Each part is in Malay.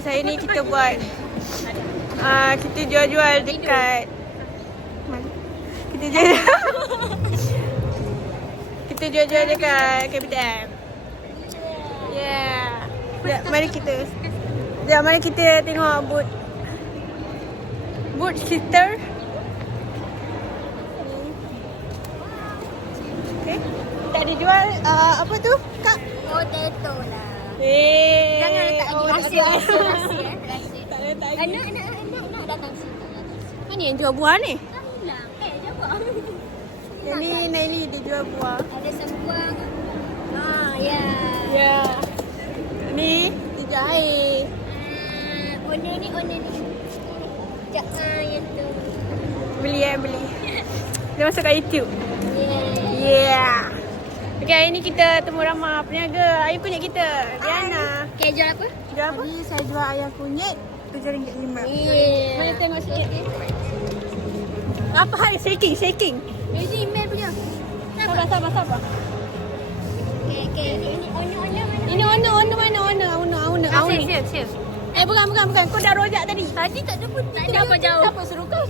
guys, hari ni kita buat kita jual-jual dekat kita jual-jual dekat KPTM. Yeah. Mari kita tengok boot sister. Okay. Tak dijual apa tu, Kak? Potato lah. Jangan letak lagi rahsia. Tak letak lagi. Anak datang sini. Mana yang jual buah ni? Hilang. Jawab. Yang ni Naili dia jual buah. Ada sebuah. Ya. Ya. Ni tiga air. Owner ni. Sekejap yang tu. Beli. Dia masuk kat YouTube. Yeah. Okay, hari ni kita temu ramah peniaga ayam kunyit kita, Diana. Okay, jual apa? Jual apa? Tadi saya jual ayam kunyit RM7.5. Mana tengok sikit. Apa hal? Shaking. Ini email punya. Sabar. Okay. Ini owner mana? Ini owner mana? Siap. Bukan. Kau dah rojak tadi. Tadi tak ada pun. Tak ada apa jauh. Siapa suruh kau?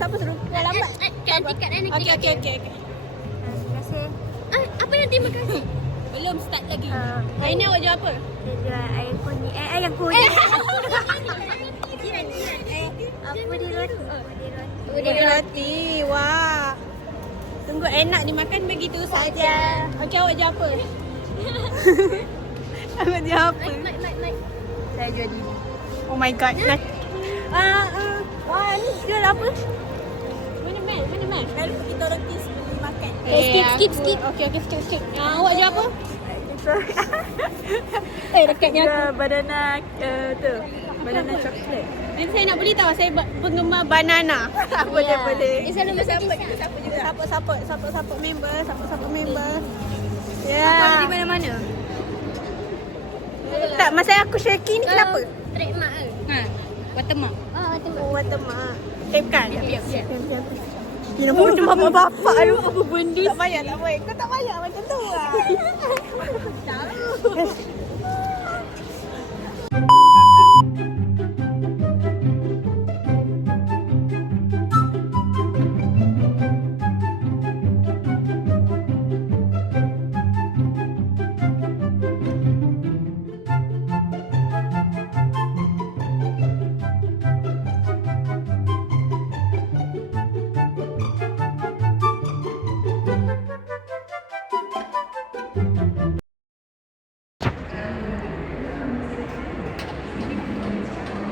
Dah lambat. Cantik kat ni. Okay. Terima kasih. Apa yang terima kasih? Belum start lagi. Hari ni awak jual apa? Saya jual ayam kunyit. Ayam kunyit. Apa dia roti? Dia roti. Wah. Tunggu enak dimakan begitu saja. Okey, awak jual apa? Awak jual apa? Mic. Saya jual diri. Oh my god. Wah, ni jual apa? Mana Mel? Kalau kita roti sebelum makan. Skip. Okey, skip. Awak jual apa? Dekatnya aku. Banana banana coklat. Jadi saya nak beli tahu, saya penggemar banana. Boleh. Dia selalu masak Siapa juga? Support member. Di Ya. mana-mana. Tak, masa aku shaking ni kenapa? trademark ke? Watermark. Watermark. Tape kan? Siap. Dia nama macam bapak-bapak tu. Apa benda? Tak payah. Kau tak payah macam tu lah. Tahu.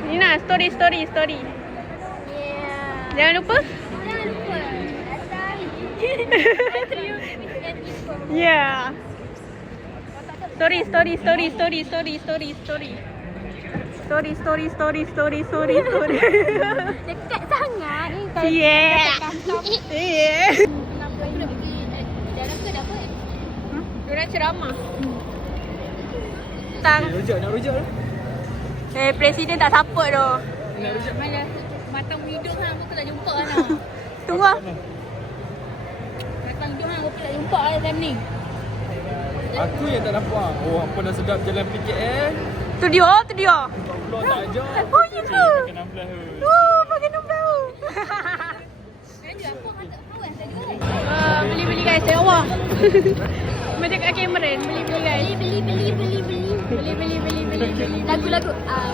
Nina, story. Yeah. Jangan lupa. Jangan lupa. Datang. Yeah. Story. Dekat sangat. Yeah. Kenapa nak pergi di dalam ke dah apa? Diorang ceramah. Tang. Nak rujak tu. Presiden tak support tu. Nak rujak. Mana matang hidup hang aku tak jumpa ana. Tu lah. Matang hidup hang aku tak jumpa dalam ni. Aku yang tak nampak. Oh, apa dah sedap jalan PKL. Tu dia. Pulau tak ajak. Oh, ya ke? Pakai 16 tu. Pakai nombor. Kan dia aku kata awas tadi. Beli guys, ya Allah. Macam kat Cameron, beli guys. Beli. Lagu-lagu.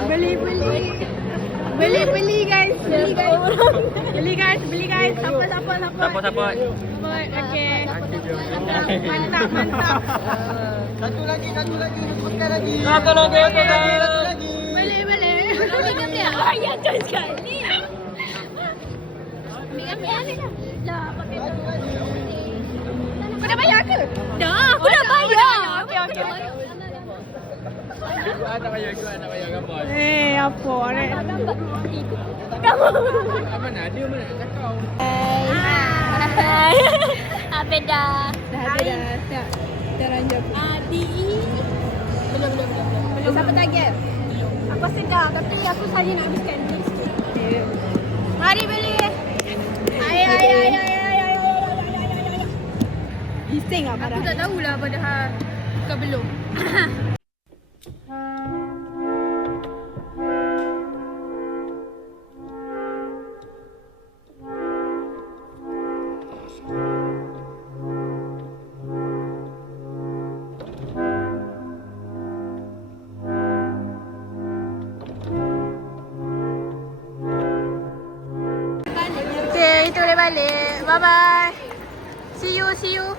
Beli guys. Beli guys. Support. Support. Okay. Mantap. Satu lagi. Bukan lagi. Satu lagi. Beli. Ambil gambar. Ayah jangan sekali. Ambil lah. Lah pakai tu. Kau dah bayar ke? Dah, aku dah bayar. Okey. Aku nak bayar gambar. Apa ni? Mana dia nak kau. Hai. Habis dah. Siap. Kita lanjut. Belum. Siapa target? Aku sedar tapi aku saja nak habiskan ni sikit. Mari beli. Ay. Bising apa dah? Aku tak tahulah padahal bukan belum. balik. Bye bye. See you, see you.